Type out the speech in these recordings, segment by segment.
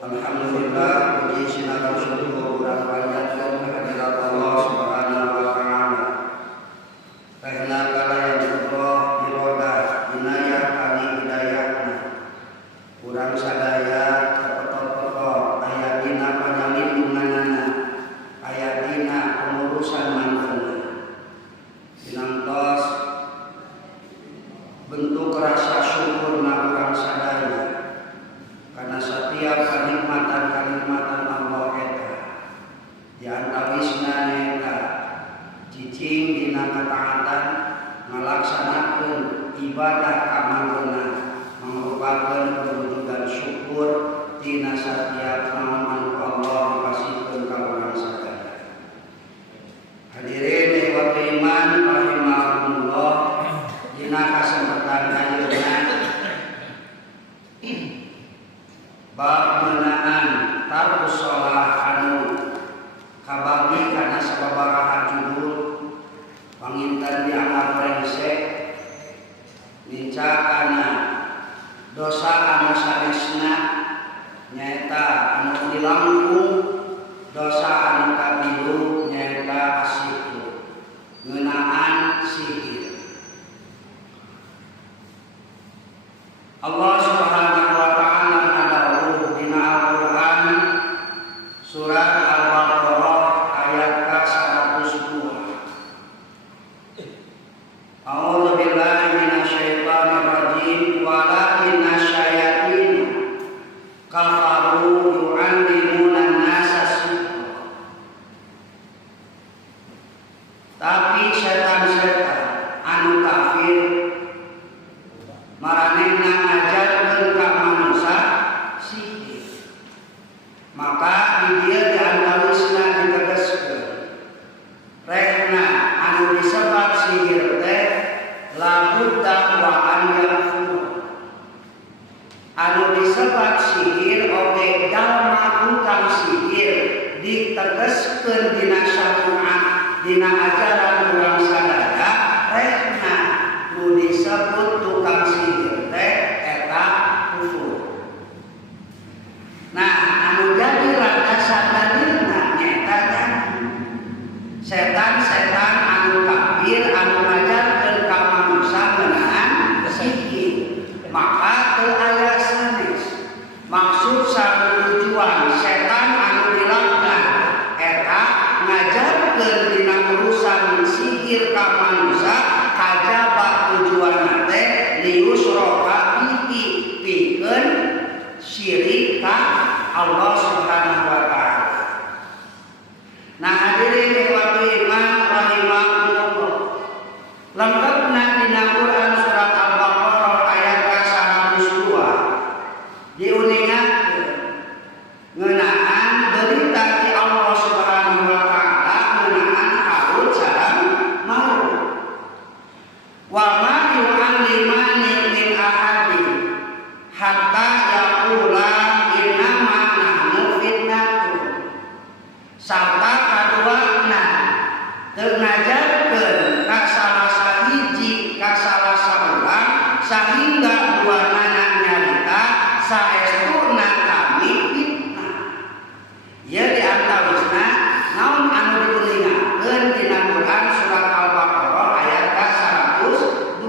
Alhamdulillah, puji sinaran syukur urang panjatkeun kehadirat Allah Subhanahu wa taala. Rehna kalayan Allah iroda inayah kali hidayahna. Urang sadaya kapetot-petot aya dina panjalindunganna, aya dina pengurusan mantenna. Dinangtos bentuk rasa syukurna urang sadaya karena setiap kenikmatan-kenikmatan Allah eta di antawisna eta cicing dina kataatan ngalaksanakeun ibadah kamaluna merupakeun perwujudan syukur dina setiap naon Allah dipasihkeun ka urang sadaya. Hadirin ikhwati iman rahimakumullah, dina kasempatan ayeuna bab meunaan tarkus shalah anu kabagi kana sababaraha judul panginten dianggap brengsek minca kana dosa anu sanesna nyaeta anu dilangkung, dosa anu kabilu nyaeta asyirku ngeunaan sihir. Allah Subhanahu wa taala surat Al-Baqarah ayat ke-102. A'udzu billahi minasyaitonir rajim. Walakinna syayatin kafaru yu'allimuna an-nasa sihra. Tapi setan-setan anu kafir maranehna ngajarkeun ka manusia sihir. Maka dia diantawisna ditegaskeun rehna anu disebut sihir teh labudda wa an yakfur. Anu disebut sihir oge jalma tukang sihir ditegaskeun dina syariat dina ajaran urang sadaya rehna nu disebut tukang sihir teh eta kufur. Nah, anu jadi rada sadanirna nyata kan setan-setan anu kafir anu ngajarkeun ka manusia ngeunaan sihir. Maka teu aya sanes maksud sareng tujuan setan anu dilaknat eta ngajarkeun dina urusan sihir ka manusia kajaba tujuanna teh liusroka bihi pikeun syirik ka Allah Subhanahu wa taala. Nah, hadirin ikhwati iman rahimakumullah. Lengkapna dina Quran surat Al-Baqarah ayat ke-102 diuningakeun ngeunaan berita ti Allah Subhanahu wa taala ngeunaan Harut sareng Marut. Wa ma yu'allimani min ahadin hatta yaqula innama nahnu fitnatun. Sarta kaduana teu ngajarkeun ka salah sahiji ka salah saurang sahingga duanana nyarita saestuna kami fitnah. Ieu diantawisna naon anu diuningakeun dina Quran surat Al-Baqarah ayat ke-102.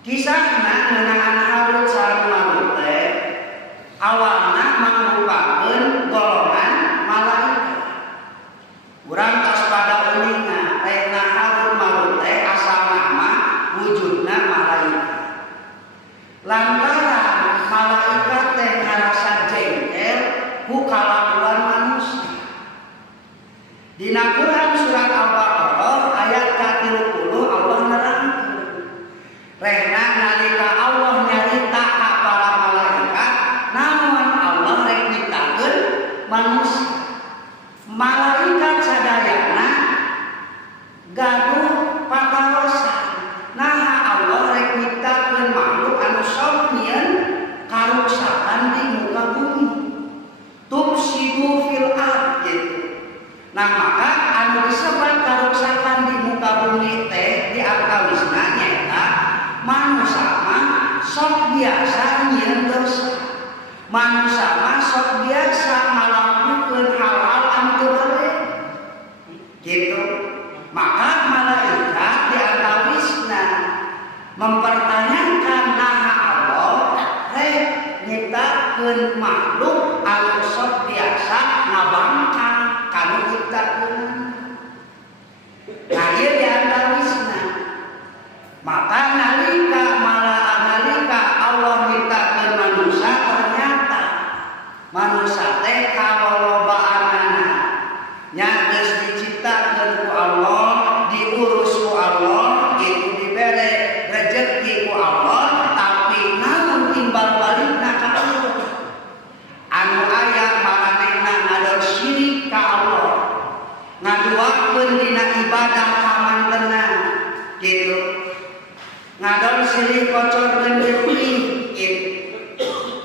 Kisahna ngeunaan Harut sareng Marut teh awalna mangrupakeun golongan malaikat. Urang tos pada uningna rehna Harut Marut teh asal nama wujudna malaikat. Lantaran malaikat teh ngarasa jengkel ku kalakuan manusia. Dina Quran surat Al-Baqarah ayat ke-30 Allah nerangkeun rehna nalika Allah nyarita ka para malaikat naon Allah rek nyiptakeun manusia. Malaikat sadayana gaduh patarosan. Nah Allah rek nyiptakeun makhluk anu sok nyieun karuksakan di muka bumi. Tufsidu fil ard gitu. Nah maka anu disebut karuksakan di muka bumi teh diantawisna nyaeta manusia mah sok biasa nyieun dosa. Manusia biasa ngalakukeun hal-hal anu teu bade. Gitu. Maka malaikat di antawisna mempertanyakan naha Allah rek nyiptakeun makhluk anu sok biasa ngabangkang kanu ciptakeun. Nah ieu di antawisna. Maka nalika Allah nyiptakeun manusia ternyata manusia teh kalolobaanana nya geus diciptakeun ku Allah, diurus ku Allah, itu dibere rezeki ku Allah, tapi namun timbal balikna ka Allah. Anu aya maranehna ngadol syirik ka Allah, ngaduakeun dina ibadah kamantenna gitu. Ngadol syirik kocorkeun deui gitu.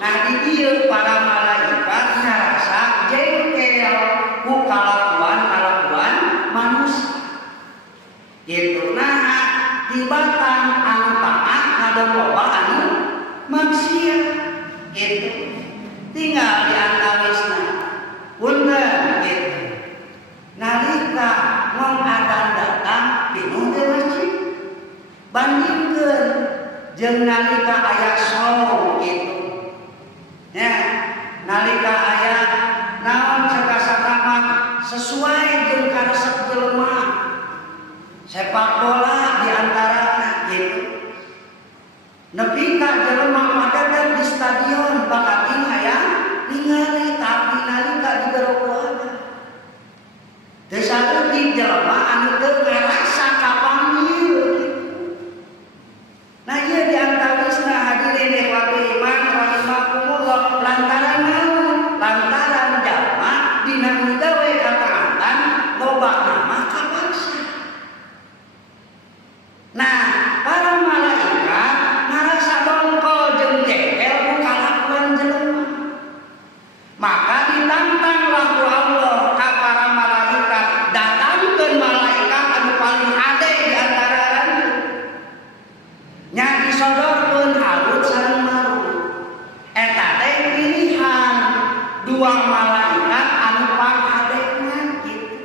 Nah di dieu para malaikat ngarasa jengkel ku kalakuan manusia gitu. Nah tibatan anu taat ngadol loba anu maksiat gitu. Tinggal di antawisna punten gitu. Nalika ngong adan datang pinuh teh masjid bandingkeun jeung nalika aya saum gitu. Ya, nalika aya naon sakasakamak sesuai jeung karesep jelema. Sepak bola di antarana gitu. Nepi ka jelema madadak di stadion bakat hayang ningali tapi nalika di gerogoana. Teu saeutik jelema anu teu ngarasa kapanggil gitu. Nah ieu di antawisna hadirin ikhwati iman rahimakumullah lantaran naon? Lantaran jalma dina gawe kataatan loba nama kapaksa. Nah, para malaikat ngarasa dongkol jeung jengkel ku kalakuan jelema. Maka ditantanglah ku Allah ka para malaikat, datangkeun malaikat anu paling ade di antararan. Nya disodorkeun Harut sareng Marut. Eta teh pilihan dua malaikat anu panghadeuna gitu.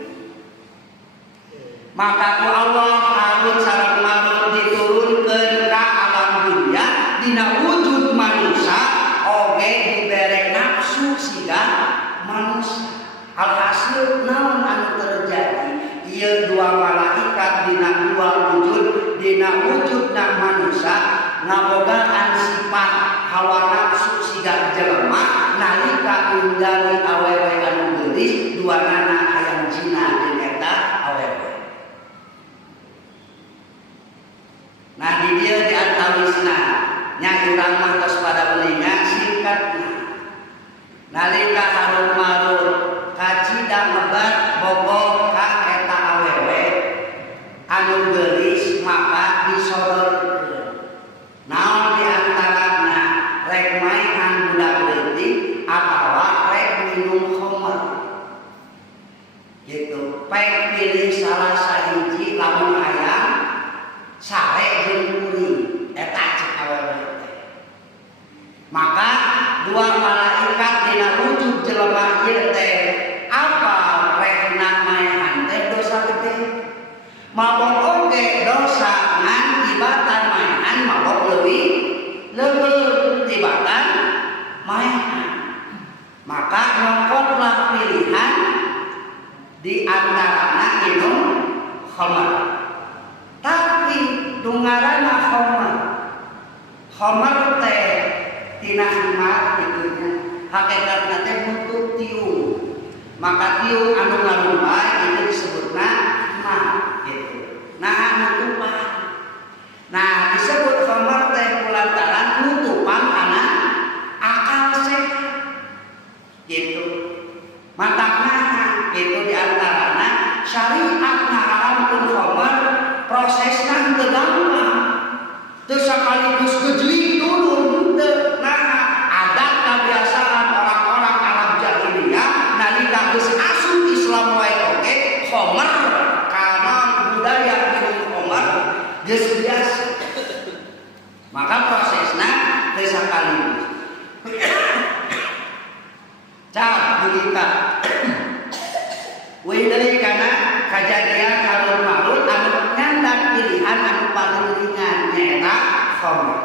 Maka ku Allah Harut sareng Marut diturunkeun ka alam dunya dina wujud manusia oge dibere nafsu siga manusia. Alhasil naon anu terjadi? Ieu dua malaikat dina dua wujud, dina wujudna manusia ngabogaan sifat hawa nafsu siga jelema nalika unggali awewe anu geulis duanana hayang zina jeung eta awewe. Nah di dieu di antawisna nya urang mah tos pada melinga singkatna. Nalika Harut Marut kacida ngebat bogoh ka eta awewe anu geulis maka disodorkeun. Naon di antarana rek mainan budak leutik atawa rek minum khamr. Gitu. Pek pilih salah sahiji lamun hayang sare jeung kuring eta cek awewe teh. Maka dua malaikat dina wujud jelema ieu teh apa rekna maehan teh dosa gede. Mabok oge dosa ngan tibatan maehan mabok leuwih tibatan maehan. Maka nyokotlah pilihan di antarana minum khamr. Tapi dungarana khamr teh tina himar itunya hakikatna teh butuh tiung. Maka tiung anu ngarumbay itu disebutna himar gitu. Nah anu tupan. Nah disebut khamr teh kulantaran nutupan kana akal sehat gitu. Matakna itu diantarana syariat ngaharamkeun khamr prosesna teu gampang. Teu sakaligus gejlik turun teu. Nah adat kebiasaan orang-orang Arab jahiliyah nalika geus asup Islam wae oge khamr kana budaya minum khamr geus biasa. Maka prosesna teu sakaligus. Cak dulita weh deui kana kajadian Harun Marut anu nyandak pilihan anu paling ringan nyaeta khamr.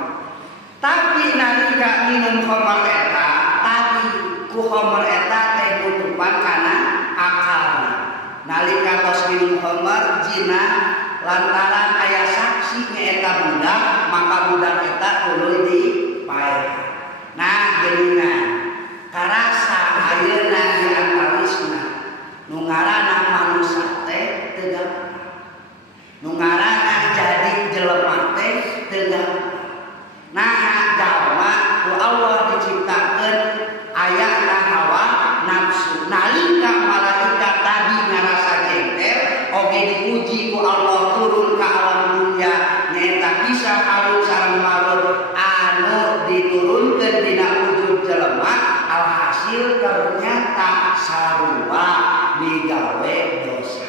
Tapi nalika minum khamr eta tadi ku khamr eta teh nutupan kana akalna. Nalika tos minum khamr zina lantaran aya saksi nyaeta budak, maka budak eta tuluy dipaeh. Nah geuningan karasa ayeuna di antawisna nu ngaranna manusia teh teu gampang, nu ngaranna jadi jelema teh teu gampang. Nah jalma ku Allah diciptakeun aya hawa nafsu. Nalika malaikat tadi ngarasa jengkel oge diuji ku Allah turun ka alam dunya nyaeta kisah Harun sareng Marut anu diturunkeun dina wujud jelema. Alhasil ternyata sarua digawe dosa.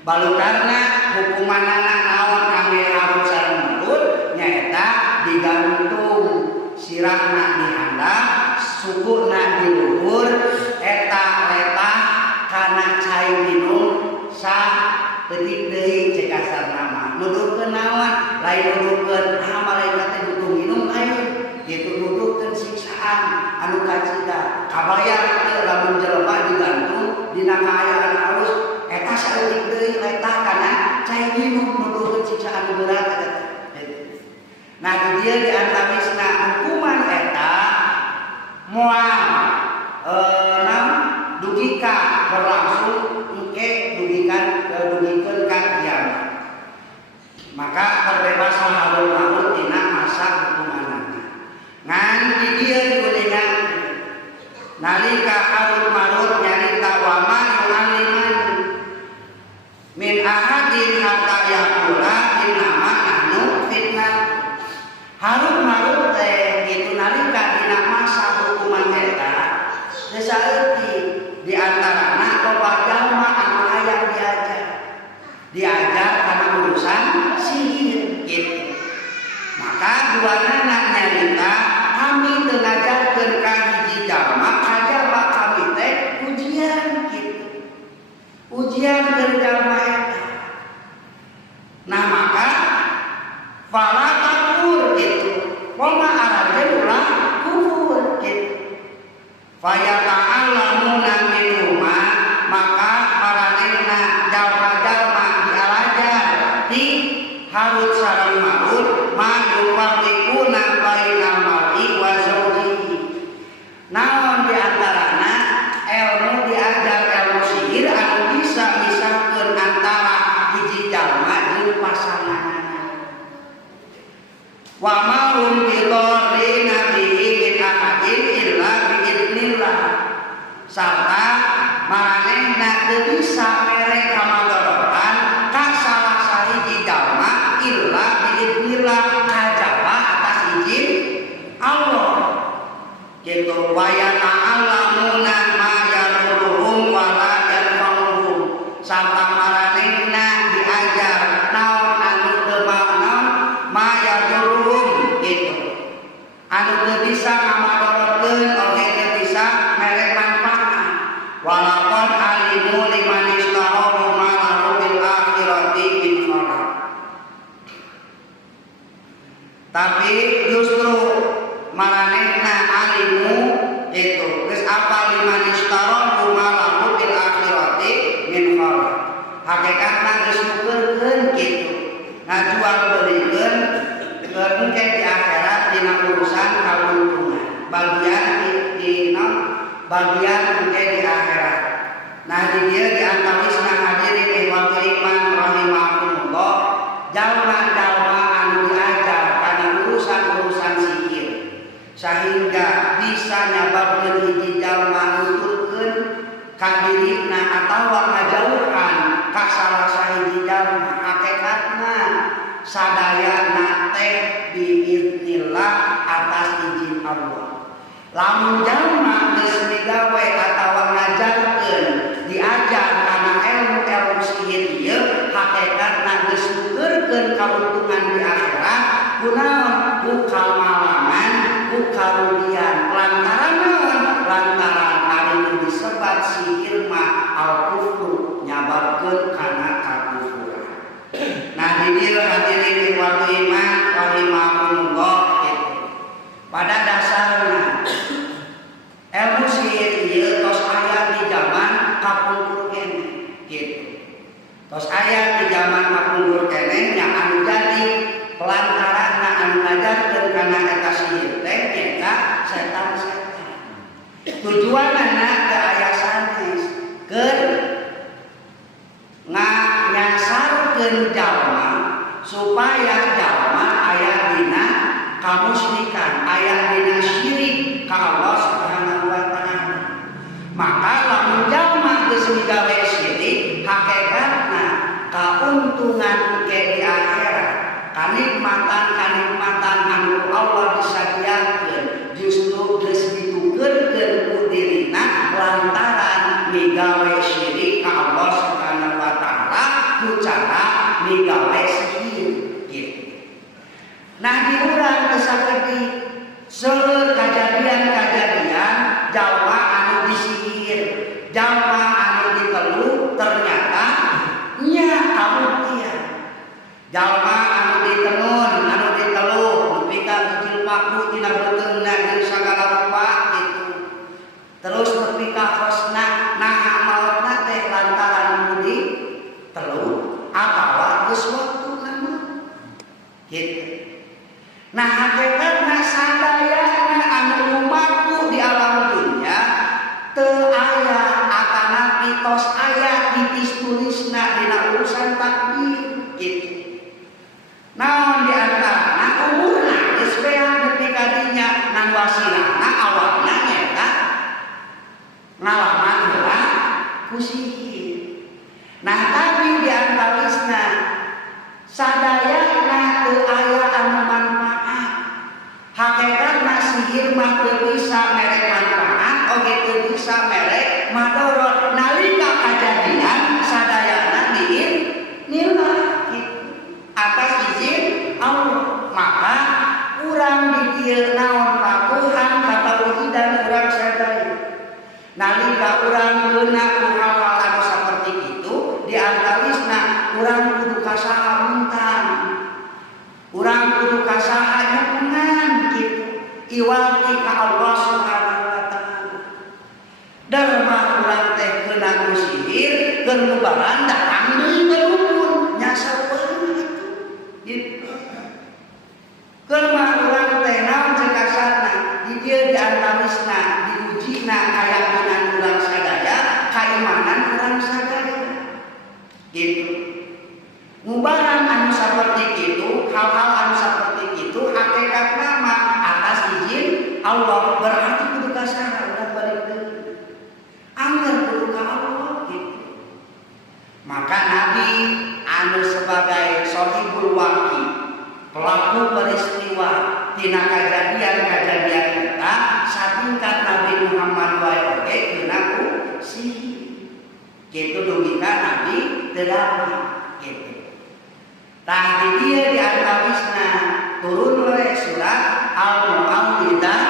Balutarna hukumanana naon kangge Harun sareng Marut nyaeta digantung, sirahna dihandap, sukuna di luhur, eta letah kana cai minum sa leutik deui cek asarna mah. Nuduhkeun naon? Lain nuduhkeun malaikat teh butuh minum lain, kitu nuduhkeun siksaan anu kacida. Kabayang teu lamun jelema digantung dina kaayaan halus eta saleutik deui letah kana cai minum, nuduhkeun siksaan berat eta. Nah di dieu di antawisna hukuman eta moal dugika berlangsung engke dugikeun ka kiamat. Maka terbebas Harun Marut dina masa hukumanana. Ngan di dieu dikuningan nalika Harun Marut nyarita wa ma yu'alliman min ahadin hatta yaqula innama nahnu fitnah. Harun Marut teh kitu nalika dina masa hukuman eta teu saeutik di antarana loba jalma anu hayang diajar kana urusan sihir gitu. Maka duanana nyarita kami teu ngajarkeun ka hiji jalma kajaba kami teh ujian gitu. Ujian keur jalma eta. Nah maka fala takfur gitu. Wama araden ulah kufur gitu. Fayata'allamuna minhuma maka paranehna jalma-jalma dialajar di Harun sareng Marut ma yufarriquna bainal mar'i wa zawjihi. Naon di antarana ilmu diajar ilmu sihir anu bisa misahkeun antara hiji jalma jeung pasanganna. Wa ma hum bidarrina bihi min ahadin illa biidznillah. Sarta maranehna teu bisa mere kamadorotan ka salah sahiji jalma illa biidznillah kajaba atas izin Allah. Kitu wa yata'allamuna ma yaduruhum wa la yanfa'uhum. Sarta maranehna diajar naon anu teu naon ma yaduruhum gitu. Anu teu bisa ngamadorotkeun oge teu bisa mere manfaat. Walaupun alimu liman istarahu ma lahu bil akhirati min khalaq. Tapi justru maranehna alimu itu geus apa liman istarahu ma lahu bil akhirati min khalaq. Hakikatna geus nukeurkeun kitu. Ngajual beulikeun engke di akhirat dina urusan kauntungan. Bagian bagian engke di akhirat. Nah di dieu di antawisna hadirin ikhwatu iman rahimakumullah, jalma-jalma anu diajar kana urusan-urusan sihir sehingga bisa nyababkeun hiji jalma nuturkeun ka dirina atawa ngajauhan ka salah sahiji jalma. Hakikatna sadayana teh biiznillah atas izin Allah. Lamun jalma geus migawe atawa ngajarkeun diajar kana ilmu sihir ieu hakikatna geus nukeurkeun kauntungan di akhirat kunaon ku kamalaman ku karugian lantaran naon lantaran anu ngajarkeun kana eta sihir teh nyaeta setan-setan. Tujuanna teh aya sanes keur nyasarkeun jalma supaya jalma aya dina kamusyrikan, aya dina syirik ka Allah Subhanahu wa taala. Maka lamun jalma geus migawe syirik, hakikatna kauntungan ke di akhirat, kanikmatan anu Allah disadiakeun justru geus ditukeurkeun ku dirina lantaran migawe syirik ka Allah Subhanahu wa taala ku cara migawe sihir gitu. Nah di urang saperti seueur kajadian-kajadian jalma anu disihir, jalma anu ditelu ternyata nya kabuktian. Jalma anu ditenun, anu ditelu nepi ka biji paku tina beuteungna jeung sagala rupa gitu. Terus nepi ka hosna naha maotna teh lantaran mudi telu atawa geus waktuna gitu. Nah hakikatna sadayana anu lumaku di alam dunya teu aya akana pitos aya titis tulisna dina urusan takdir gitu. Naon di antarana umurna geus beak nepi ka dinya nan wasilana awalna nyaeta ngalaman heula ku sihir. Nah tadi di antawisna sadayana teu aya anu manfaat. Hakikatna sihir mah teu bisa mere manfaat, oge teu bisa mere madorot. Nalika kajadian sadayana nilai atas izin Allah, maka urang di dieu naon pakuhan katauhidan urang sadaya. Nalika urang geuna ku hal-hal anu saperti kitu di antawisna urang kudu kasaha muntan, urang kudu kasaha nyukungan kitu iwati ka Allah Subhanahu wa taala. Darma urang teh keuna ku sihir keur nubaran datang deui ka dukun nyasar gitu. Kelma urang teh naon cek kasarna di dieu di antawisna diujina kayakinan urang sadaya, kaimanan urang sadaya gitu. Ngubaran anu saperti kitu, hal-hal anu saperti kitu hakikatna mah atas izin Allah, berarti kudu kasaha urang balik deui. Angger kudu ka Allah gitu. Maka Nabi anu sebagai shahibul waqi, pelaku peristiwa tina kajadian-kajadian eta satingkat Nabi Muhammad wae oge geuna ku sihir. Kitu dugika Nabi teu dami kitu. Tah di dieu di antawisna turun we surat Al-Mu'awwidah.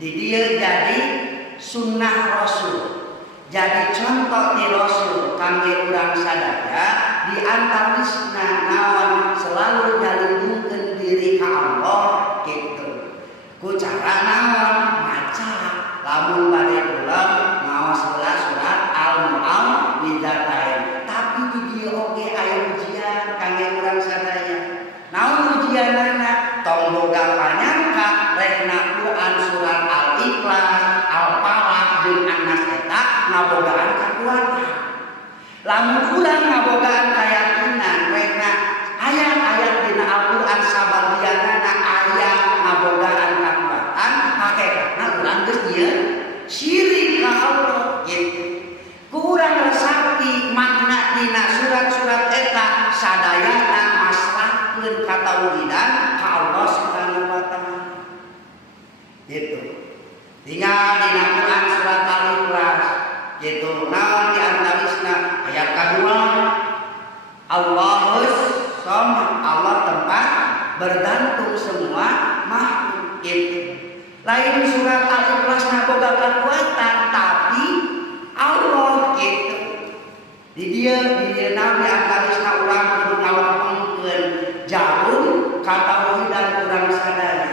Di dieu jadi sunnah Rasul, jadi contoh ti Rasul kangge urang sadaya di antawisna naon selalu nyalindungkeun diri ka Allah kitu. Ku cara naon maca lamun bade ulang ngaos heula surat Al-Mu'awwidah. Tapi di dieu oge aya ujian kangge urang sadaya. Naon ujianna? Tong boga panyangka rehna Quran surat Al-Ikhlas, Al-Falaq jeung An-Nas eta ngabogaan kakuatan. Lamun urang ngabogaan kayakinan rehna ayat-ayat dina Al-Qur'an sabagianna aya ngabogaan kakuatan, hakikatna urang geus nyieun syirik ka Allah gitu. Ku urang resaki makna dina surat-surat eta sadayana maslahkeun katauhidan ka Allah Subhanahu wa taala gitu. Tinggal dina Quran surat Al-Ikhlas gitu. Naon di antawisna ayat kedua Allahus Samad, Allah tempat bergantung semua makhluk gitu. Lain surat Al-Ikhlas boga kekuatan tapi Allah gitu. Di dieu naon di antawisna urang kudu ngalampengkeun jauh katauhidan urang sadaya.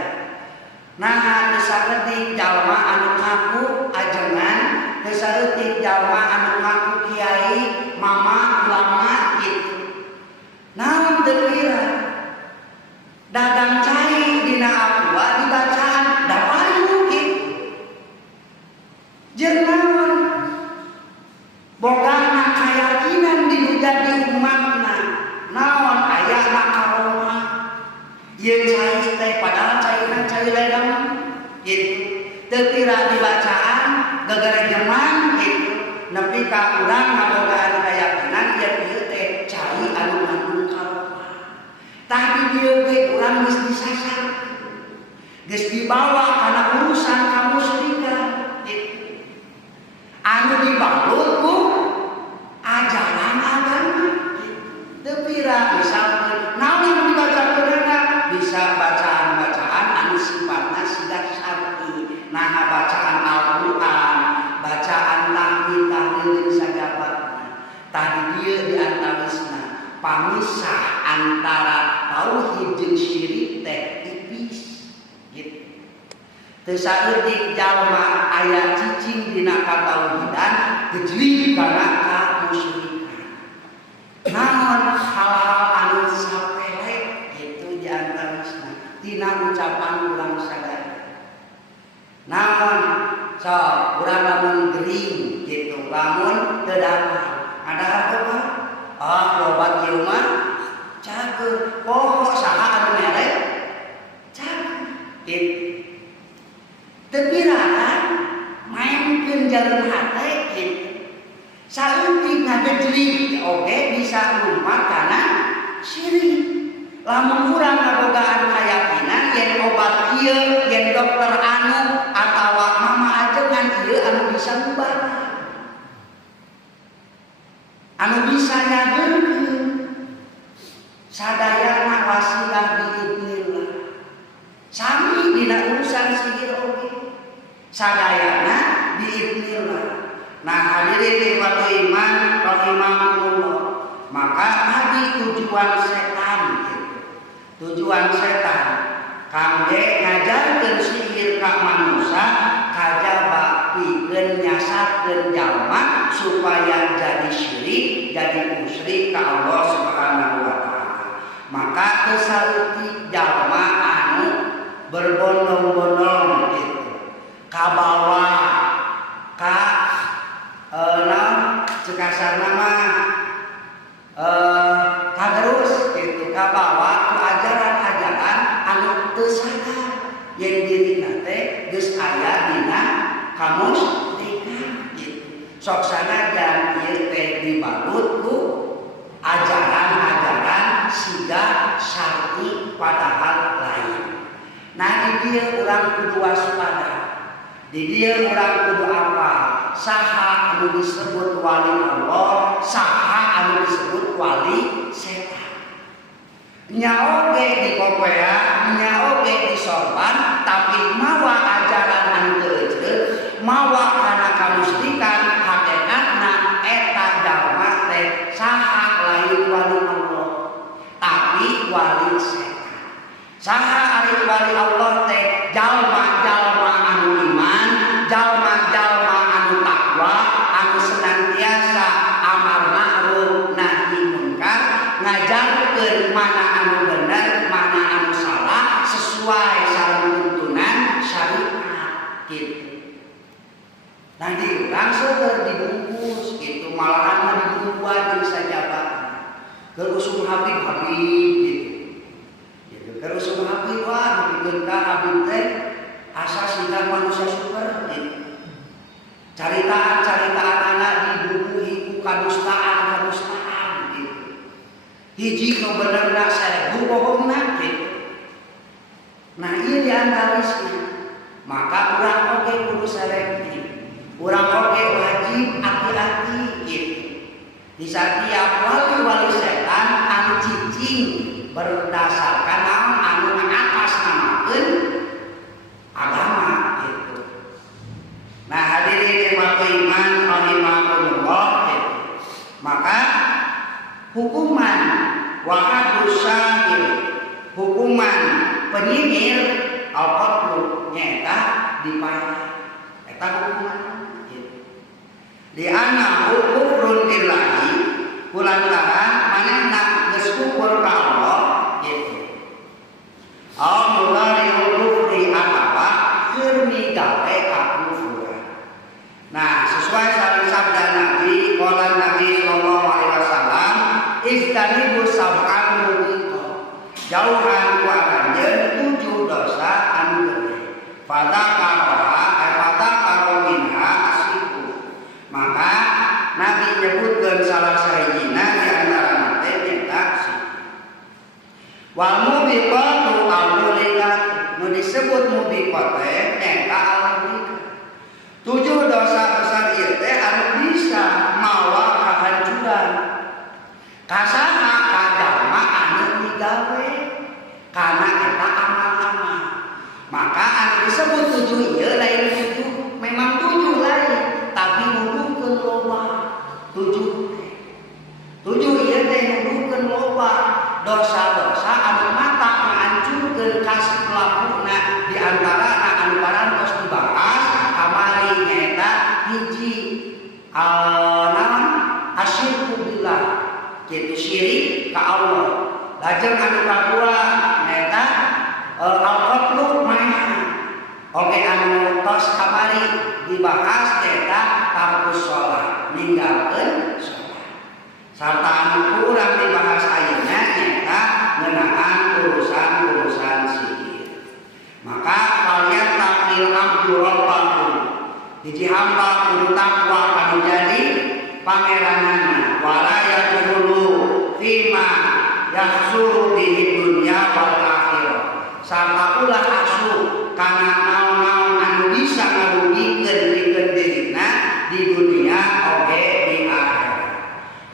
Nah, saeutik jalma anu ngaku ajengan, saeutik jalma anu ngaku kiai, mama, ulama gitu. Naon teu kira dagang cai dina aqua dibacaan da payu gitu jernawan bogana keyakinan di jadi umatna naon aya na aroma ieu cai teh padahal caina cai ledeng gitu teu kira dibacaan gegere jeman gitu nepi ka urang ngabogaan keyakinan ieu teh cai anu ngandung aroma tah dieu ge urang geus disasar geus dibawa kana urusan kamusyrikan gitu anu dibalut ku ajaran agama teu pira misalkan naon anu dibacakeunna bisa bacaan-bacaan anu sifatna sigat syar'i naha bacaan Al-Qur'an bacaan tahlil sajabatna tadi dieu di antawisna pamisah antara tauhid jeung syirik teh tipis gitu teu saeutik jalma aya cicing dina katauhidan gejlig kana kamusyrikan naon hal-hal anu sapele gitu di antawisna tina ucapan urang sadaya naon sok urang lamun gering gitu lamun teu dapat ada apa obat ieu mah cager poho saha anu merek cager gitu tepirahan mainkeun jarum hate gitu saeutik ngagejlig oge bisa lumat kana syirik lamun urang ngabogaan keyakinan yen obat ieu yen dokter anu atawa mama ajengan ieu anu bisa ngubah anu bisa nyageurkeun sadayana wasilah biidznillah sami dina urusan sihir oge sadayana biidznillah. Nah hadirin wa iman rahimakumullah maka hadi tujuan setan gitu. Tujuan setan kangge ngajarkeun sihir ka manusia kajaba pikeun nyasarkeun jalma supaya jadi syirik jadi musyrik ka Allah Subhanahu wa taala maka teu saeutik jalma anu berbondong-bondong gitu kabawa ka cekasarna mah kagerus gitu kabawa ku ajaran-ajaran anu teu sadar yen dirina teh geus aya dina kamusyrikan gitu sok sanajan ieu teh dibalut ku ajaran-ajaran siga syar'i padahal lain. Nah di dieu urang kudu waspada di dieu urang kudu apa saha anu disebut wali Allah saha anu disebut wali setan nya oge di kopea nya oge di sorban tapi mawa ajaran anu teu ejeu mawa kana kamusyrikan hakikatna eta jalma teh saha lain wali Allah tapi wali setan saha ari wali Allah teh jalma-jalma anu iman jalma-jalma anu takwa anu senantiasa amar ma'ruf nahi munkar ngajarkeun mana anu bener mana anu salah sesuai sareng tuntunan syariat gitu. Nah di urang seueur dibungkus gitu malahan mah dibuat jeung sajabat keur usum habib-habib gitu keur usum habib wah dipikeun ka habib teh asa siga manusia super gitu caritaan-caritaan anak dibubuhi ku kadustaan gitu hiji nu benerna seribu bohongna gitu nah ieu diantarisna maka urang oge kudu selektif urang oge wajib hati-hati gitu di setiap wali-wali setan anu cicing berdasarkan anu ngatasnamakeun agama gitu. Nah hadirin wa iman rahimakumullah gitu. Maka hukuman wahadus syahir hukuman penyihir al-qatlu nyata dibayar eta hukuman gitu. Di ana kufrun billahi kulantaran manehna geus kufur ka Allah gitu. mudhari'ul kufri atawa keur migawe kakufuran. Nah, sesuai sareng sabda Nabi, qala Nabi sallallahu alaihi wasallam, "Istanibu sab'an mubiqah." Jauhan ku aranjeun 7 dosa anu gede. Fadzakara minha asiku. Maka Nabi nyebutkeun salah sahijina di antara teh eta wal mubiqatu al-mulikat. Nu disebut mubiqat teh eta al-mulikat. 7 dosa besar ieu teh anu bisa mawa kahancuran. Kasaha kajalma anu digawe kana eta amal-amal. Maka anu disebut 7 ieu lain 7, memang 7 lain, tapi nuduhkeun loba. 7 ieu teh nuduhkeun loba dosa-dosa anu mata ngahancurkeun kasih pelakuna. Di antara anu parantos dibahas kamari nyaeta hiji naon asyirku billah, yaitu syirik ka Allah. Lajeng anu kadua nyaeta al-qatlu ma'an. Oke, anu tos kamari dibahas nyaeta tarkus shalah, ninggalkeun shalah. Sarta anu kurang dibahas ayeuna nyaeta ngeunaan urusan-urusan sihir. Maka kalian takil abdu rabbahu, hiji hamba kudu takwa kanu jadi pangeranana, wala yadkhulu fima yahsuru bihi dunya wal akhirah. Sarta ulah asu kana naon-naon anu bisa ngarugikeun pikeun dirina di dunia oge di akhirat.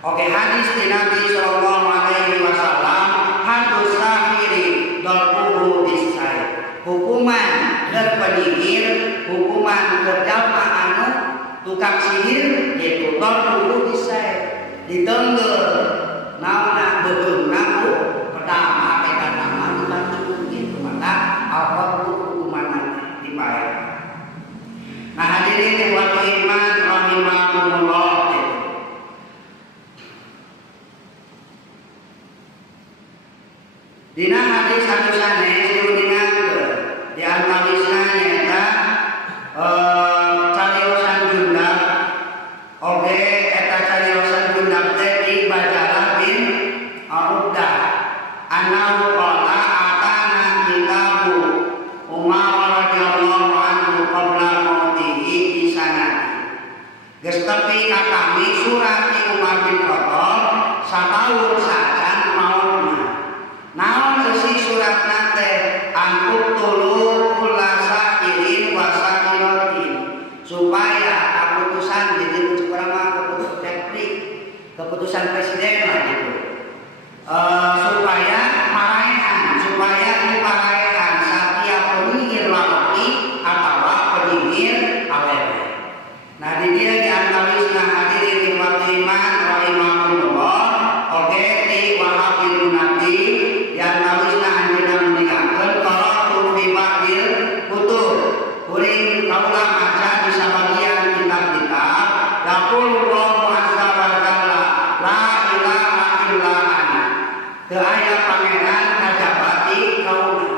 Oke, hadis di Nabi sallallahu alaihi wasallam, hadus sahiri darbuhu bisayf. Hukuman keur penyihir, hukuman keur jalma anu tukang sihir yaitu darbuhu bisayf. Ditenggel naonna bebeungna ku pedang ake kana dibancung gitu. Maka apa hukuman dibayar. Nah, hadirin wa iman rahimakumullah. Dina hadis anu sanes diuningakeun di antawisna nyaeta cariosan Jundab. Oge eta cariosan Jundab teh di Bajalah bin Uqdah. Anahu qala atana kitabu Umar radhiyallahu anhu qabla mautihi di sanadi. Geus tepi ka kami surat Umar bin Khattab sataun sajan mautna. Naon isi suratna teh angkut tulu kulasa irin wasakiratin, supaya keputusan jadi kurang keputusan presiden lah gitu, supaya maraehan, supaya diparaehan setiap penyihir laki atau penyihir awewe. Nah, di dia di antawisna hadirin wa iman rahimahumullah. Oke, ti wahabil nabi yang tawisna anjeunna meninggalkeun qara'tu fi ba'dil kutub. Kuring kaula maca di sabagian kitab-kitab yaqulullahu azza wa jalla la ilaha illa ana. Teu aya pangeran kajabati kaula.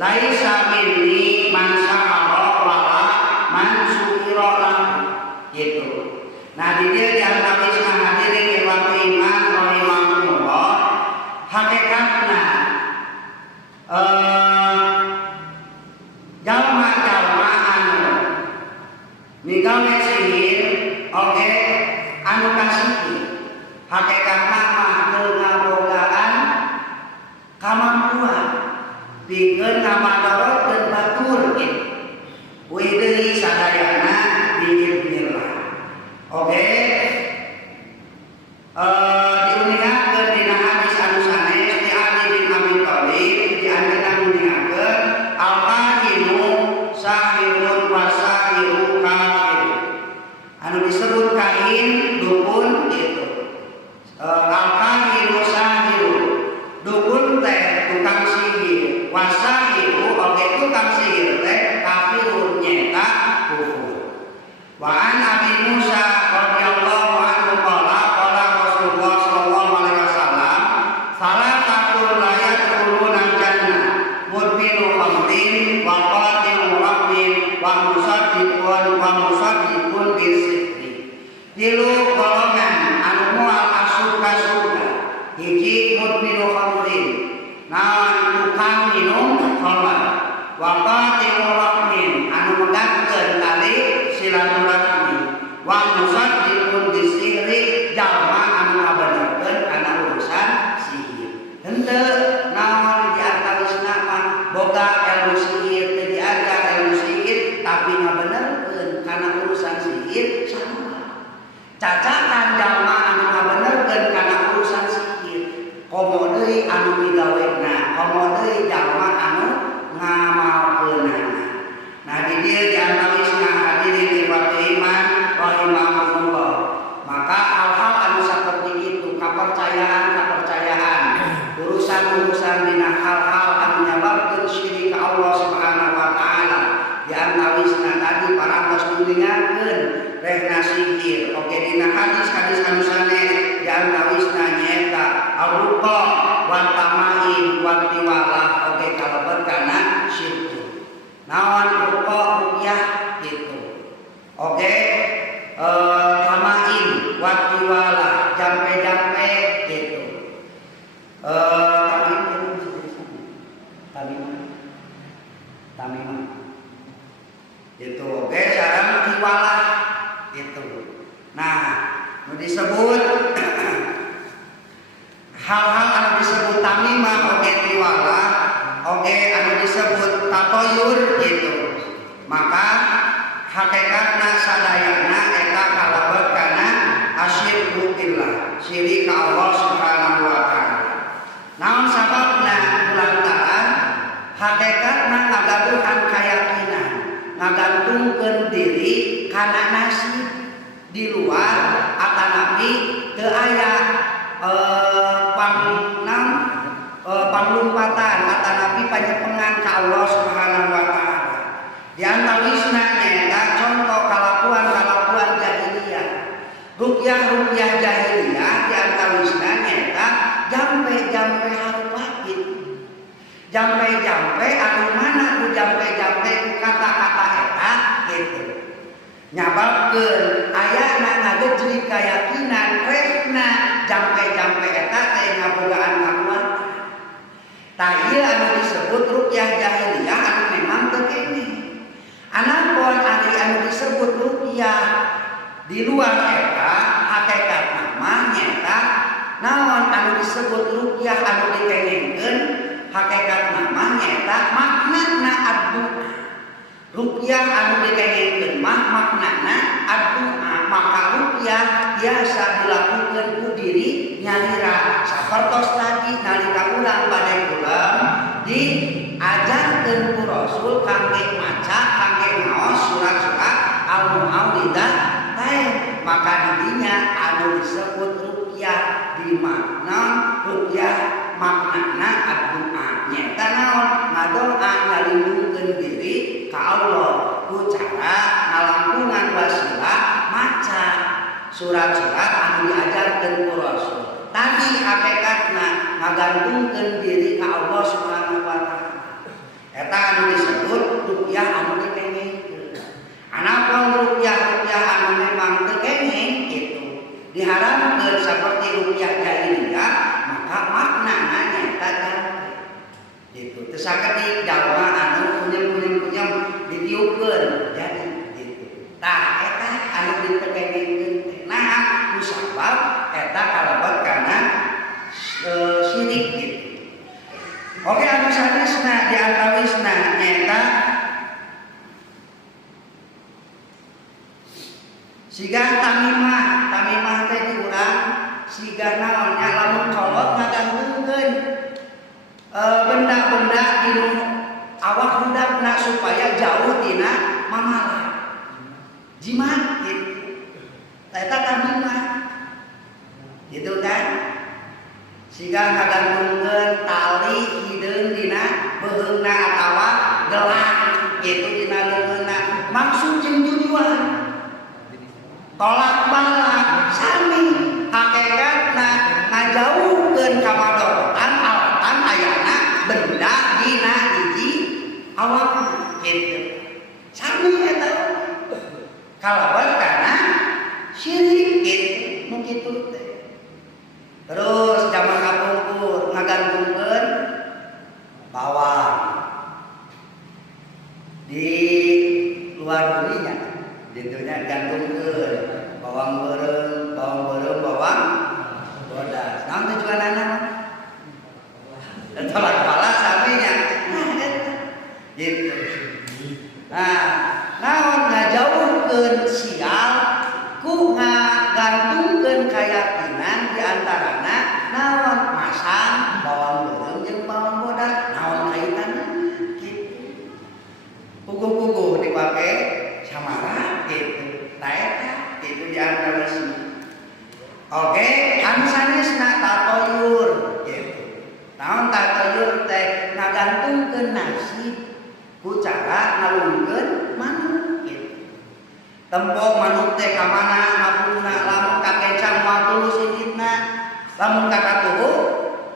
Laisa minni man sa'ara wala man sukira lahu. Gitu. Nah, di dia di antawisna hadirin wa iman rahimahumullah. Hakikatna jalma-jalma anu migawe sihir oge anu kasihir hakikatna mah teu ngabogaan kamampuan pikeun ngamadorotkeun batur kitu. Uih deui sadayana biiznillah. Oge diuningakeun dina hadis anu sanes ti Ali bin Abi Thalib di anjeunna nguningakeun al-kahinu sahirun wa sahiru kafir. Anu disebut kahin dukun itu al-kahinu sahiru, dukun teh tukang sihir, wa sahiru oge tukang sihir teh kafirun nyata kufur. Wa an Abi Musa radhiyallahu anhu qala qala Rasulullah sallallahu alaihi wasallam salah satu layat turun jannah rahmin wa qati'ur rahmin wa musaddiqun bisidqi. Tilu golongan anu moal asup ka surga. Hiji mudminu khamrin, naon tukang minum khamar. Wa qati'ur rahmin anu megangkeun tali silaturahmi. Wa musaddiqun bisihri jalma anu ngabenerkeun kana urusan sihir. Henteu naon di antawisna mah boga ilmu sihir teu diajar ilmu sihir tapi ngabenerkeun kana urusan sihir sama. Cacakan jalma anu ngabenerkeun kana urusan sihir. Komo deui anu migawena, komo deui jalma anu ngamalkeunana. Nah di dieu di antawisna hadirin ikhwati iman rahimahumullah. Maka hal-hal anu saperti itu kepercayaan urusan-urusan dina hal-hal anu nyababkeun syirik ka Allah Subhanahu wa taala. Di antawisna tadi parantos nulingakeun rehna sihir. Oke dina hadis-hadis anu sanes di antawisna nyaeta al-ruqa wa tamaim wa tiwalah. Oke kalebet kana syirik. Naon ruqa ruqyah gitu. Oke tamaim wa tiwalah jampe-jampe gitu. Tamimah itu oke sareng tiwalah itu. Nah nu disebut hal-hal anu disebut tamimah oke tiwalah oke anu disebut tatoyur gitu. Maka hakikatna sadayana eta kalebet kana asyirku billah, syirik ka Allah Subhanahu wa taala. Naon sababna lantaran hakikatna ngagaduhan keyakinan, ngagantungkeun diri kana nasib di luar atanapi teu aya panglumpatan atanapi panyepengan ka Allah Subhanahu wa taala. Di antawisna nyaeta contoh kalakuan jahiliyah. Ruqyah jahiliyah di antawisna nyaeta jampe-jampe harupakit. Jampe-jampe anu mana ku jampe-jampe ku kata-kata eta gitu. Nyababkeun ayana ngagejlik kayakinan rehna jampe-jampe eta teh ngabogaan kakuatan. Tah ieu anu disebut ruqyah jahiliyah anu memang teu keneh. Anapun anu disebut ruqyah di luar eta hakikatna mah nyata naon anu disebut ruqyah anu dikengengkeun hakikatna mah nyata maknana ad-du'a. Ruqyah anu dikengengkeun mah maknana ad-du'a. Maka ruqyah biasa dilakukeun ku diri nyalira sapertos tadi nalika urang bade ulam diajarkeun ku Rasul kangge maca kangge maos surat-surat al-mu'awwidzah tae. Maka didinya anu disebut ruqyah di makna ruqyah maknana ad-du'a nyata naon ngadoa ngalindungkeun diri ka Allah ku cara ngalangkungan wasilah maca surat-surat anu diajarkeun ku Rasul. Tadi hakikatna ngagantungkeun diri ka Allah Subhanahu wa taala. Eta anu disebut ruqyah anu dikengengkeun. Anapun ruqyah anu memang teu kengeng itu diharamkeun saperti ruqyah jahiliyah maka maknana nyata jampe. Gitu. Teu sakeutik jalma anu punyem-punyem ditiupkeun jadi gitu. Tah eta anu ditekengengkeun teh nah kusabab eta kalebet kana syirik gitu. Oke anu sanesna di antawisna nyata siga tamimah teh diurang siga naon nya lamun kolot ngagantungkeun benda-benda di awak budakna supaya jauh tina mamalah jimat gitu. Eta tamimah gitu kan siga ngagantungkeun tali hideung dina beuheungna atawa gelang gitu dina leungeunna maksud jeung tujuan tolak balak sami hakikatna ngajauhkeun kamadorotan alatan ayana benda dina hiji awak kalawan karena syirik gitu nu kitu teh. Terus zaman kapungkur ngagantungkeun bawang di luar buminya ditunya gantungkeun bawang beureum bawang bodas. Naon tujuanana mah? Tolak bala saminya. Gitu. Nah, naon ngajauhkeun sial ku ngagantungkeun keyakinan di antarana naon masang bawang beureum jeung bawang bodas. Naon kaitanna? Gitu. Puguh-puguh dipake samara gitu. Tah eta itu di antara sini. Oke, anu sanesna tatoyur gitu. Naon tatoyur teh ngagantungkeun nasib ku cara ngalungkeun manuk gitu. Tempo manuk teh ka mana ngabungna lamun kakencang moal tulus inditna, lamun kakatuhu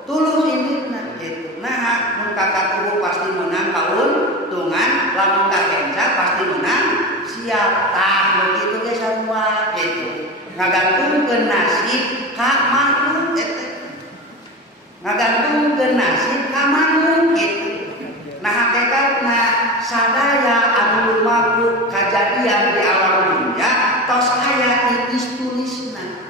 tulus inditna gitu. Nah, mun kakatuhu pasti menang kauntungan, lamun kakencang pasti menang siap. Tah begitu ge sarua gitu. Ngagantungkeun nasib ka manuk eta. Ngagantungkeun nasib ka manuk gitu. Nah hakikatna sadaya anu lumaku kajadian di alam dunia tos aya tipis tulisna.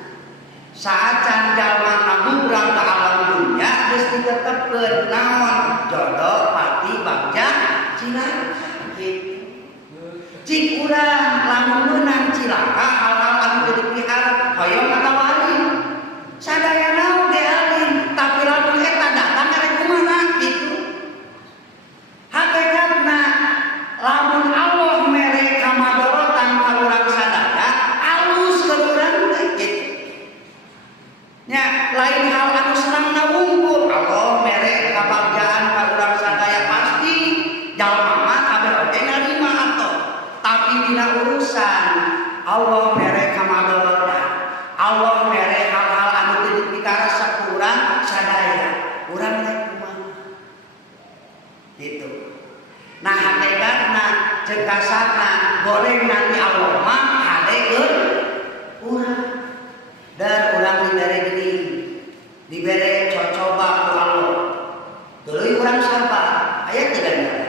Saacan jalma ngabubrang ka alam dunia geus ditetepkeun naon jodoh pati bagja cilaka gitu. Cik urang lamun meunang cilaka hal-hal anu teu dipelihara hoyong atawa alin. Sadaya naon ge alin, tapi lamun eta datang arek kumaha gitu. Hakikatna lamun Allah mere kamadorotan ka urang sadaya alus ke urang teh gitu. Nya lain hal anu senangna wungkul Allah mere kabagjaan ka urang sadaya pasti jalma mah kabeh oge narima atoh. Tapi dina urusan Allah mere kamadorotan, Allah mere hal-hal anu teu dipikara sakurang sadaya, urang teh kumaha gitu. Nah hakikatna ceuk kasarna goreng nanti Allah mah hadekeun urang. Dan urang dibere geuning, dibere cocoba ku Allah. Tuluy urang sabar, aya teu ganjaran?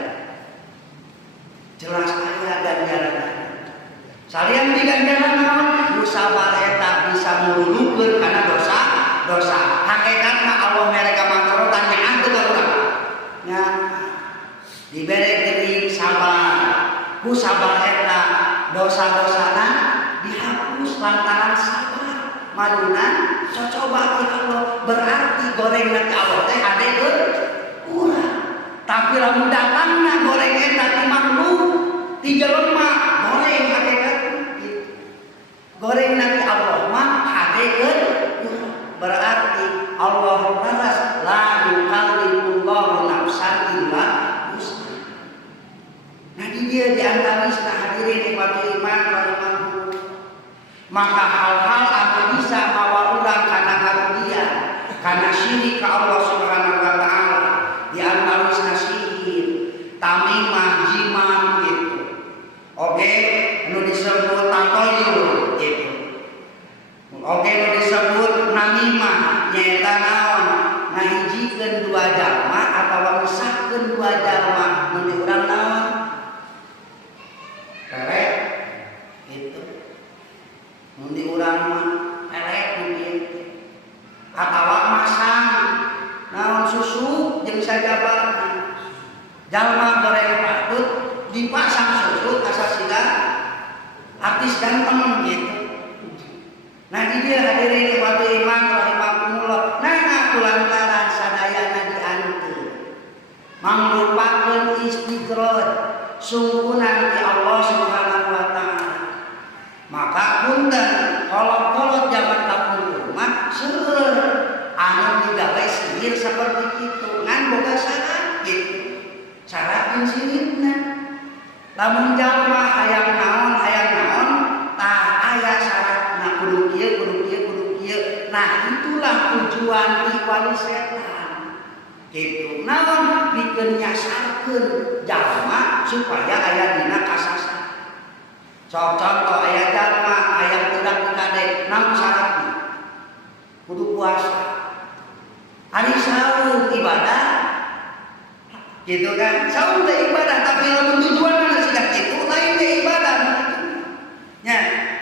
Jelas aya ganjaranna. Salian di ganjaran naon? Nu sabar eta bisa ngurulukeun kana dosa. Hakikatna Allah mere kamantarotan nyaah teu ka urang. Nya dibere geuning sabar. Ku sabar eta dosa-dosana dihapus lantaran sabar. Malunan cocoba ti Allah berarti goreng nanti Allah teh hadekeun urang. Tapi lamun datangna goreng eta ti makhluk ti jelema goreng hadekeun gitu. Goreng nanti Allah mah hadekeun urang. Berarti Allah laras la yukallifullahu nafsan illa wus'aha. Nah di dia di antawisna hadirin ikhwati iman rahimahullah. Maka hal-hal anu bisa mawa urang kana karugian, kana syirik ka Allah Subhanahu wa taala, di antawisna sihir, tamimah, jimat gitu. Oke, anu disebut tatoyur gitu. Oke, anu disebut namimah, nyaeta naon? Ngahijikeun dua jalma atawa misahkeun dua jalma, mun di urang naon? Rerek gitu. Mun di urang mah elek gitu. Atawa masang naon susu jeung sajabarna. Jalma goreng patut dipasang susu asa siga artis ganteng gitu. Nah di dia hadirin ikhwati iman rahimakumullah. Nah kulantaran sadayana diantu mangrupakeun istiqror sungkunan di Allah Subhanahu wa taala. Maka punten kolot-kolot zaman kapungkur mah seueur anu digawe sihir seperti kitu ngan boga syarat gitu. Syarat sihirna. Lamun jalma hayang naon tah aya syaratna kudu kieu. Nah itulah tujuan iwali setan. Gitu. Naon dikeun nyasarkeun jalma supaya aya dina kasasar. Sok contoh aya jalma aya budak dikade naon syaratna? Kudu puasa. Ari saum ibadah gitu kan? Saum teh ibadah tapi lamun tujuanna siga kitu lain teh ibadah gitu. Nya,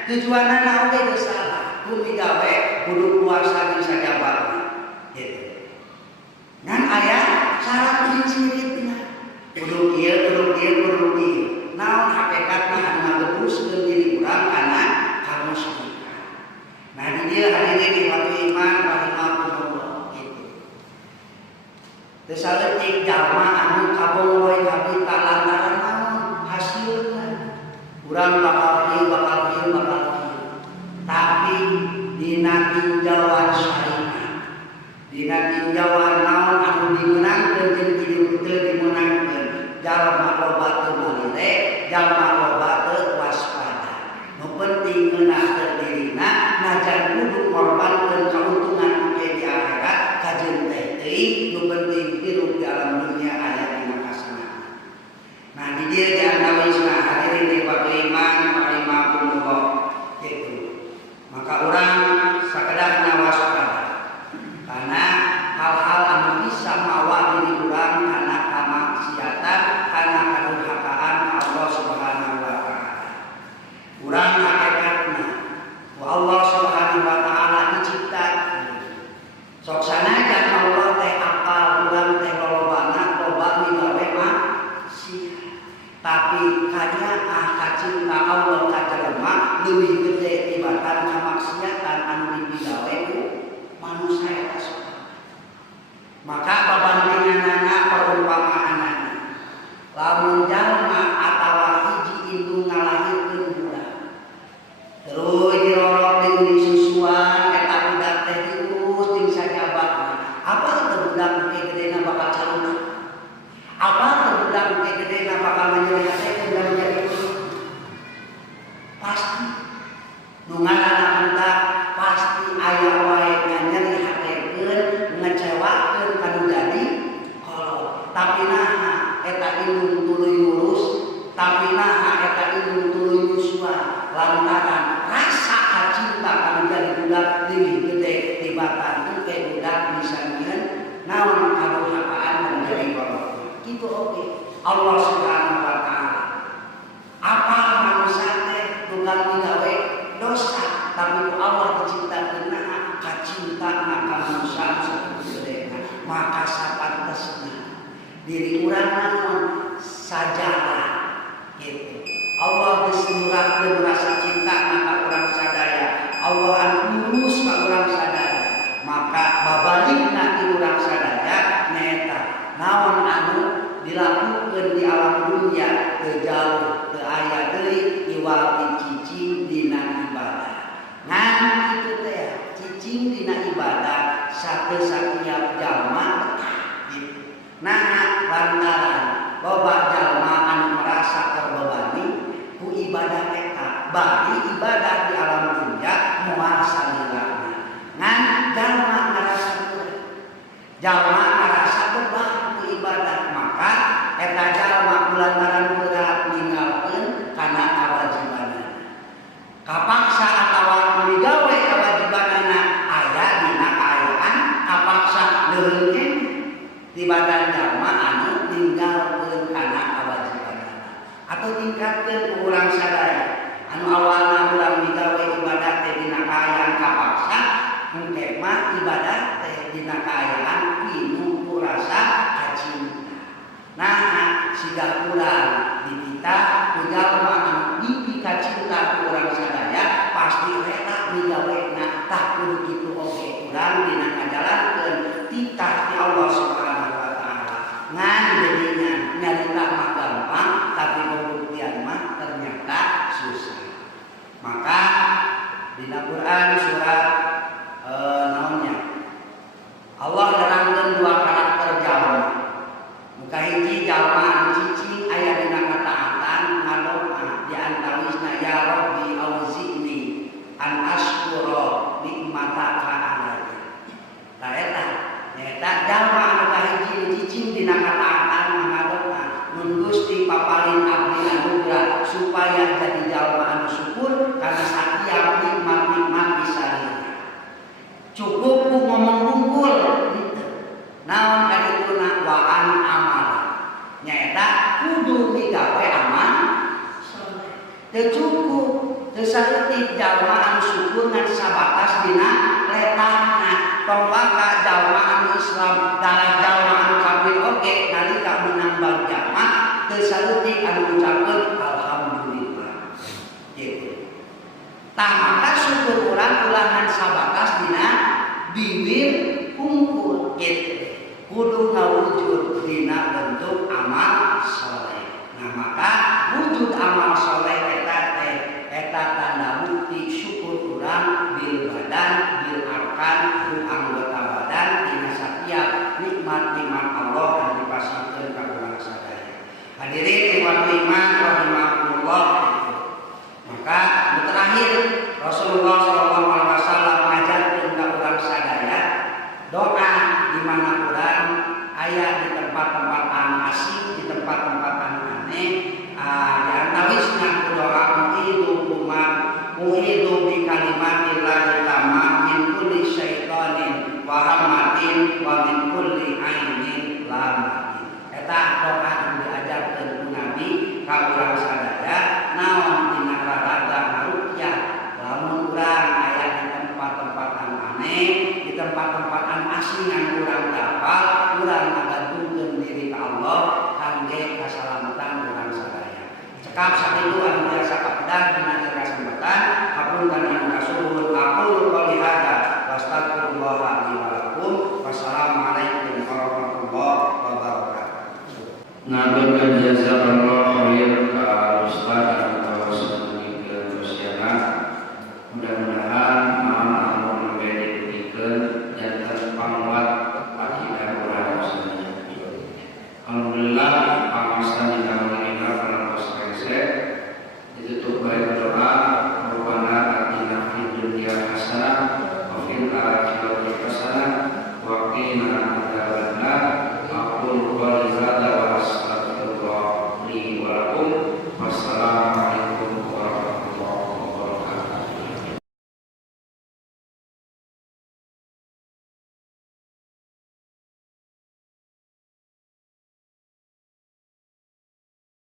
tujuanna oge geus salah. Kudu digawe kudu puasa di sajabatna. Gitu. Ngan aya syarat prinsipna. Kudu kieu. Naon hakikatna anu ngagebuskeun diri urang kana kamusyrikan. Nah, di dieu hadirin ikhwati iman rahimakumullah gitu. Teu saleutik jalma anu kabongroy kabita lantaran naon hasilna. Urang bakal kieu. Tapi dina tinjauan syariat. Dina tinjauan naon anu dimenangkeun jeung teu dimenangkeun. Jalma loba teu malire, jalma loba teu waspada. Nu penting ngeunahkeun dirina najan kudu ngorbankeun kauntungan oge di akhirat kajeun teh teuing nu penting hirup di alam dunia aya dina kasenangan. Nah, di dieu diantawisna hadirin ikhwati iman rahimakumullah gitu. Maka urang sakedahna waspada karena hal-hal anu bisa mawa diri urang kana kamaksiatan kana kadurhakaan Allah Subhanahu wa taala. Urang hakikatna ku Allah Subhanahu wa taala diciptakeun. Sok sanajan Allah teh apal urang teh loba migawe maksiat. Tapi kanya kacinta Allah ka jalma leuwih gede tibatan kamaksiatan anu dipigawe ku manusia eta sok. Maka babandinganana perumpamaanana lamun jalma atawa hiji indung ngalahirkeun budak terus dirorok deui susuan eta budak teh diurus jeung sajabatna. Apa teu budak ge gedena bakal caluna? Apa teu budak ge gedena bakal menyelesaikan dan menjadi pasti nu ngaranna budak pasti aya wae nyeri hatekeun ngecewakeun kanu jadi kolot. Tapi naha eta indung tuluy ngurus, tapi naha eta indung tuluy nyusuan lantaran rasa kacinta kanu jadi budak leuwih gede tibatan teu ke budak bisa nyieun naon kadurhakaan dan jadi kolot. Kitu oge Allah Subhanahu wa taala. Apa manusia teh tukang migawe dosa, tapi ku Allah diciptakeun naha kacinta ka manusia sakitu gedena. Maka sapantesna diri urang naon sajalan gitu. Allah geus nuratkeun rasa cinta ka urang sadaya. Allah anu ngurus ka urang sadaya. Maka babalikna ti urang sadaya nyaeta naon anu dilakukeun di alam dunia teu jauh teu aya deui iwal cicing dina ibadah. Ngan kitu teh cicing dina ibadah sateu satiap jalma gitu. Nah, lantaran loba jalma anu merasa terbebani ku ibadah eta, bari ibadah di alam dunia moal salilahna. Ngan jalma ngarasa berat, jalma ngarasa beban ku ibadah, maka eta jalma lantaran berat ninggalkeun kana kawajibanna. Kapaksa atawa migawe kawajibanna aya dina kaayaan kapaksa leureun di badan jalma anu ninggalkeun kana kawajibanna. Atau tingkatkeun ku urang sadaya anu awalna urang migawe ibadah teh dina kaayaan kapaksa engke mah ibadah teh dina kaayaan pinuh ku rasa kacinta. Nah, siga urang dipita ku jalma anu bibi kacinta ku urang sadaya pasti rela migawena. Tah kudu kitu oge urang dina ngajalankeun titah ti Allah Subhanahu wa taala. Ngan jadinya nyarita mah gampang tapi pembuktian mah ternyata susah. Maka dina Quran surat naonnya Allah nerangkeun dua karakter jalma. Muka hiji jalma anu cicing aya dina kataatan ngadoa di antawisna ya Rabbi auzi'ni an askura nikmataka alayya. Tah eta jalma anu kahiji cicing dina kataatan ngadoa mun Gusti paparin abdi anugrah supaya jadi jalma anu kudu digawe aman teu cukup teu saeutik jalma anu syukur ngan sabatas dina letakna tong laka jalma anu Islam dan jalma anu kafir oge nalika meunang bagjama teu saeutik anu ngucapkeun alhamdulillah gitu. Tah maka syukur urang ulangan sabatas dina bibir hungkul gitu. Kudu ngawujud dina bentuk amal soleh. Nah maka wujud amal soleh eta tanda bukti syukur urang bil badan bil arkan bil anggota badan dina satiap nikmat-nikmat Allah anu dipasangkeun ka urang sadaya. Hadirin ikhwan iman rahimakumullah. Maka terakhir Rasulullah SAW mengajarkan ka urang sadaya doa di mana urang aya di tempat-tempat anu asing, di tempat-tempat anu aneh, di antawisna doa mu'idu bi kalimatillahi tamma min kulli syaitanin wa hamatin wa min kulli ainin lamatin. Eta doa anu diajarkeun ku Nabi ka urang sadaya naon dina raraga marukyah lamun urang aya di tempat-tempat anu aneh, di tempat-tempat anu asing anu urang dapal, urang ngagantungkeun diri ka Allah kangge kasalamatan urang sadaya. Cekap sakitu anu biasa kapedang dina kesempatan hapunten anu kasuhun aqulu qouli hadza wastaghfirullah li wa lakum. Wassalamualaikum warahmatullahi wabarakatuh. Ngaturkeun jazakallahu khair ka Ustaz anu tos meuningkeun sosiana. Mudah-mudahan